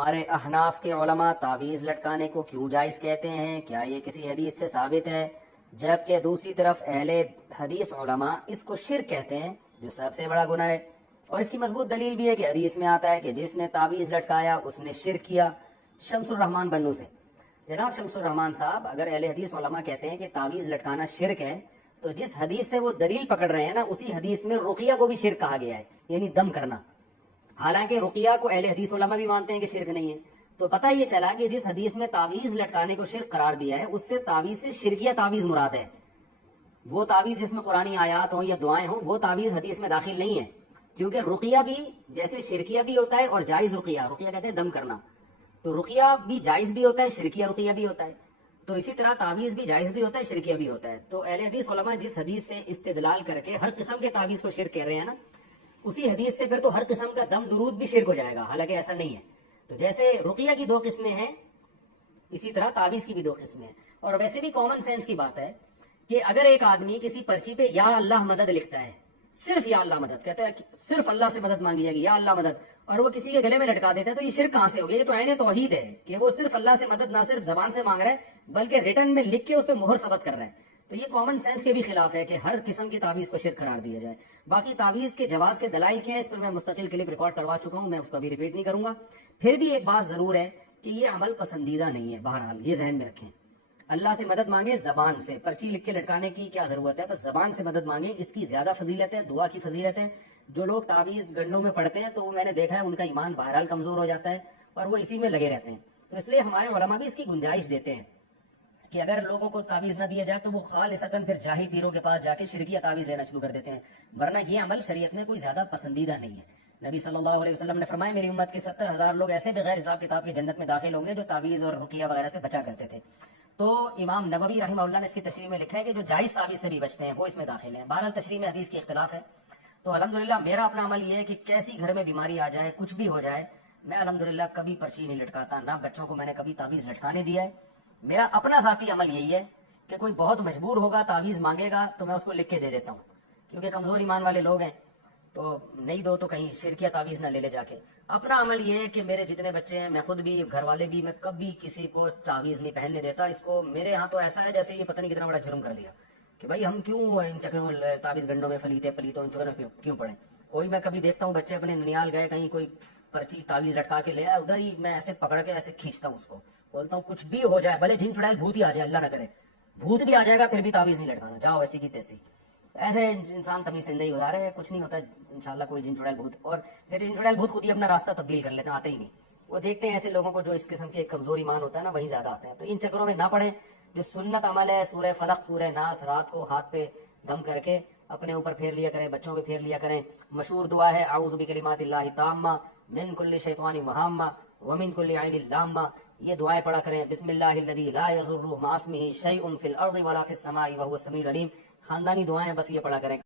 ہمارے احناف کے علماء تعویذ لٹکانے کو کیوں جائز کہتے ہیں؟ کیا یہ کسی حدیث سے ثابت ہے؟ جبکہ دوسری طرف اہل حدیث علماء اس کو شرک کہتے ہیں، جو سب سے بڑا گناہ ہے۔ اور اس کی مضبوط دلیل بھی ہے کہ حدیث میں آتا ہے کہ جس نے تعویذ لٹکایا اس نے شرک کیا۔ شمس الرحمان بنو سے جناب شمس الرحمان صاحب، اگر اہل حدیث علماء کہتے ہیں کہ تعویذ لٹکانا شرک ہے، تو جس حدیث سے وہ دلیل پکڑ رہے ہیں نا، اسی حدیث میں رقیہ کو بھی شرک کہا گیا ہے، یعنی دم کرنا۔ حالانکہ رقیہ کو اہل حدیث علماء بھی مانتے ہیں کہ شرک نہیں ہے۔ تو پتہ یہ چلا کہ جس حدیث میں تعویذ لٹکانے کو شرک قرار دیا ہے، اس سے تعویذ سے شرکیہ تعویذ مراد ہے۔ وہ تعویذ جس میں قرآنی آیات ہوں یا دعائیں ہوں، وہ تعویذ حدیث میں داخل نہیں ہے، کیونکہ رقیہ بھی جیسے شرکیہ بھی ہوتا ہے اور جائز رقیہ، رقیہ کہتے ہیں دم کرنا، تو رقیہ بھی جائز بھی ہوتا ہے، شرکیہ رقیہ بھی ہوتا ہے۔ تو اسی طرح تعویذ بھی جائز بھی ہوتا ہے، شرکیہ بھی ہوتا ہے۔ تو اہل حدیث علماء جس حدیث سے استدلال کر کے ہر قسم کے تعویذ کو شرک کہہ رہے ہیں نا، اسی حدیث سے پھر تو ہر قسم کا دم درود بھی شرک ہو جائے گا، حالانکہ ایسا نہیں ہے۔ تو جیسے رقیہ کی دو قسمیں ہیں، اسی طرح تعویذ کی بھی دو قسمیں ہیں۔ اور ویسے بھی کامن سینس کی بات ہے کہ اگر ایک آدمی کسی پرچی پہ یا اللہ مدد لکھتا ہے، صرف یا اللہ مدد کہتا ہے، صرف اللہ سے مدد مانگی جائے گی، یا اللہ مدد، اور وہ کسی کے گلے میں لٹکا دیتا ہے، تو یہ شرک کہاں سے ہو گیا؟ یہ تو عین توحید ہے کہ وہ صرف اللہ سے مدد نہ صرف زبان سے مانگ رہا ہے، بلکہ ریٹن میں لکھ کے اس پہ مہر ثبت کر رہا ہے۔ تو یہ کامن سینس کے بھی خلاف ہے کہ ہر قسم کی تعویذ کو شرک قرار دیا جائے۔ باقی تعویذ کے جواز کے دلائل کیا ہیں، اس پر میں مستقل کلپ ریکارڈ کروا چکا ہوں، میں اس کو ابھی ریپیٹ نہیں کروں گا۔ پھر بھی ایک بات ضرور ہے کہ یہ عمل پسندیدہ نہیں ہے، بہرحال یہ ذہن میں رکھیں۔ اللہ سے مدد مانگے زبان سے، پرچی لکھ کے لٹکانے کی کیا ضرورت ہے؟ بس زبان سے مدد مانگے، اس کی زیادہ فضیلت ہے، دعا کی فضیلت ہے۔ جو لوگ تعویذ گنڈوں میں پڑھتے ہیں تو وہ میں نے دیکھا ہے ان کا ایمان بہرحال کمزور ہو جاتا ہے اور وہ اسی میں لگے رہتے ہیں۔ تو اس لیے ہمارے علماء بھی اس کی گنجائش دیتے ہیں کہ اگر لوگوں کو تعویذ نہ دیا جائے تو وہ خالصتاً پھر جاہل پیروں کے پاس جا کے شرکیہ تعویذ لینا شروع کر دیتے ہیں، ورنہ یہ عمل شریعت میں کوئی زیادہ پسندیدہ نہیں ہے۔ نبی صلی اللہ علیہ وسلم نے فرمایا، میری امت کے 70,000 لوگ ایسے بغیر حساب کتاب کے جنت میں داخل ہوں گے جو تعویذ اور رقیہ وغیرہ سے بچا کرتے تھے۔ تو امام نووی رحمہ اللہ نے اس کی تشریح میں لکھا ہے کہ جو جائز تعویذ سے بھی بچتے ہیں وہ اس میں داخل ہیں۔ بہرحال تشریح میں حدیث کی اختلاف ہے۔ تو الحمدللہ میرا اپنا عمل یہ ہے کہ کیسی گھر میں بیماری آ جائے، کچھ بھی ہو جائے، میں الحمدللہ کبھی پرچی نہیں لٹکاتا، نہ بچوں کو میں نے کبھی تعویذ لٹکانے دیا ہے۔ میرا اپنا ذاتی عمل یہی ہے کہ کوئی بہت مجبور ہوگا، تعویذ مانگے گا تو میں اس کو لکھ کے دے دیتا ہوں، کیونکہ کمزور ایمان والے لوگ ہیں، تو نہیں دو تو کہیں شرکیہ تعویذ نہ لے لے جا کے۔ اپنا عمل یہ ہے کہ میرے جتنے بچے ہیں، میں خود بھی، گھر والے بھی، میں کبھی کسی کو تعویذ نہیں پہننے دیتا۔ اس کو میرے ہاں تو ایسا ہے جیسے یہ پتہ نہیں کتنا بڑا جرم کر لیا کہ بھائی ہم کیوں ان چکروں تعویذ گنڈوں میں پلیتوں ان چکروں میں کیوں پڑیں۔ کوئی میں کبھی دیکھتا ہوں بچے اپنے ننیال گئے، کہیں کوئی پرچی تعویذ لٹکا کے لے آیا، ادھر ہی میں ایسے پکڑ کے ایسے کھینچتا ہوں اس کو، بولتا ہوں کچھ بھی ہو جائے، بھلے جن چڑیل بھوت ہی آ جائے، اللہ نہ کرے بھوت بھی آ جائے گا پھر بھی تعویذ نہیں لٹکانا، جاؤ ایسی کی تیسی۔ ایسے انسان تمیز زندگی گزارے ہے، کچھ نہیں ہوتا انشاءاللہ کوئی جن چڑیل بھوت، اور پھر جن چڑیل بھوت خود ہی اپنا راستہ تبدیل کر لیتے ہیں، آتے ہی نہیں۔ وہ دیکھتے ہیں ایسے لوگوں کو جو اس قسم کے کمزور ایمان ہوتا ہے نا، وہیں زیادہ آتے ہیں۔ تو ان چکروں میں نہ پڑیں۔ جو سنت عمل ہے، سورہ فلق سورہ ناس رات کو ہاتھ پہ دم کر کے اپنے اوپر پھیر لیا کریں، بچوں پہ پھیر لیا کریں۔ مشہور دعا ہے اعوذ بکلمات اللہ التامہ من کل شیطان وہامہ ومن کل عین لامہ، یہ دعائیں پڑھا کریں۔ بسم اللہ الذی لا یضر مع اسمہ شیء فی الارض ولا فی السماء وهو السمیع العلیم، خاندانی دعائیں بس یہ پڑھا کریں۔